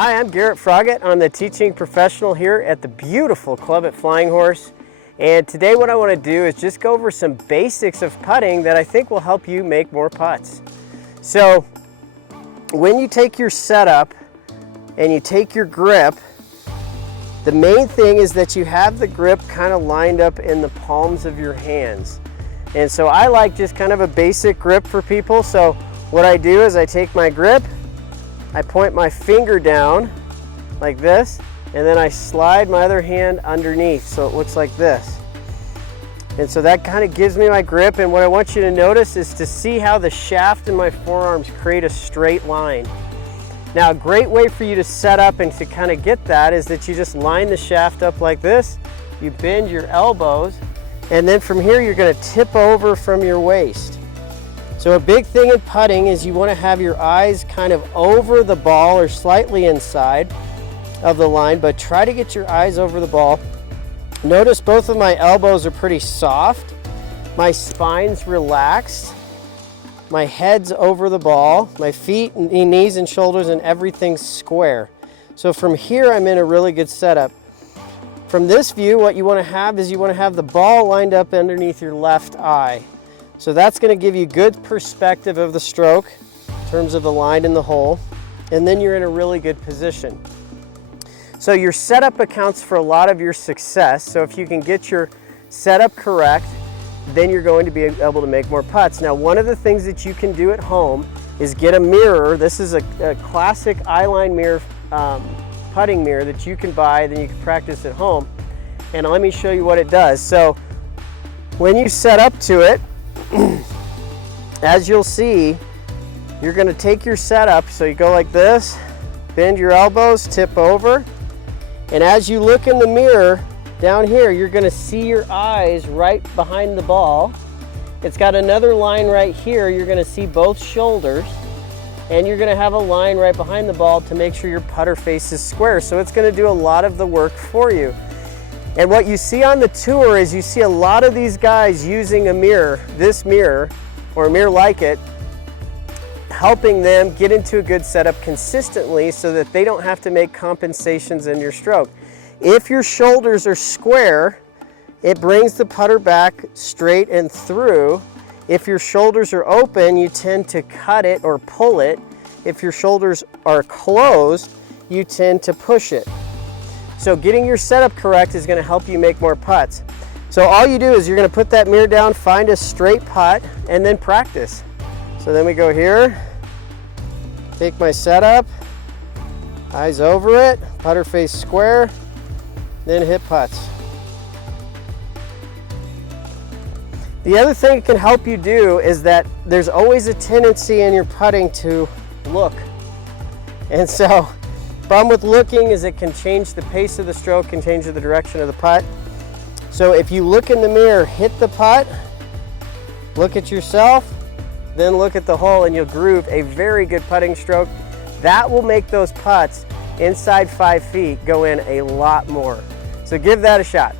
Hi, I'm Garrett Froggatte. I'm the teaching professional here at the beautiful club at Flying Horse. And today what I want to do is just go over some basics of putting that I think will help you make more putts. So when you take your setup and you take your grip, the main thing is that you have the grip kind of lined up in the palms of your hands. And so I like just kind of a basic grip for people. So what I do is I take my grip, I point my finger down like this, and then I slide my other hand underneath so it looks like this. And so that kind of gives me my grip, and what I want you to notice is to see how the shaft in my forearms create a straight line. Now, a great way for you to set up and to kind of get that is that you just line the shaft up like this, you bend your elbows, and then from here you're going to tip over from your waist. So a big thing in putting is you want to have your eyes kind of over the ball or slightly inside of the line, but try to get your eyes over the ball. Notice both of my elbows are pretty soft, my spine's relaxed, my head's over the ball, my feet and knees and shoulders and everything's square. So from here I'm in a really good setup. From this view, what you want to have is you want to have the ball lined up underneath your left eye. So that's going to give you good perspective of the stroke in terms of the line in the hole, and then you're in a really good position. So your setup accounts for a lot of your success. So if you can get your setup correct, then you're going to be able to make more putts. Now, one of the things that you can do at home is get a mirror. This is a classic eyeline mirror, putting mirror that you can buy, then you can practice at home. And let me show you what it does. So when you set up to it, as you'll see, you're going to take your setup, so you go like this, bend your elbows, tip over, and as you look in the mirror down here, you're going to see your eyes right behind the ball. It's got another line right here. You're going to see both shoulders, and you're going to have a line right behind the ball to make sure your putter face is square. So it's going to do a lot of the work for you. And what you see on the tour is you see a lot of these guys using a mirror, this mirror, or a mirror like it, helping them get into a good setup consistently so that they don't have to make compensations in your stroke. If your shoulders are square, it brings the putter back straight and through. If your shoulders are open, you tend to cut it or pull it. If your shoulders are closed, you tend to push it. So getting your setup correct is going to help you make more putts. So all you do is you're going to put that mirror down, find a straight putt, and then practice. So then we go here, take my setup, eyes over it, putter face square, then hit putts. The other thing it can help you do is that there's always a tendency in your putting to look. And so problem with looking is it can change the pace of the stroke, can change the direction of the putt. So if you look in the mirror, hit the putt, look at yourself, then look at the hole, and you'll groove a very good putting stroke. That will make those putts inside 5 feet go in a lot more. So give that a shot.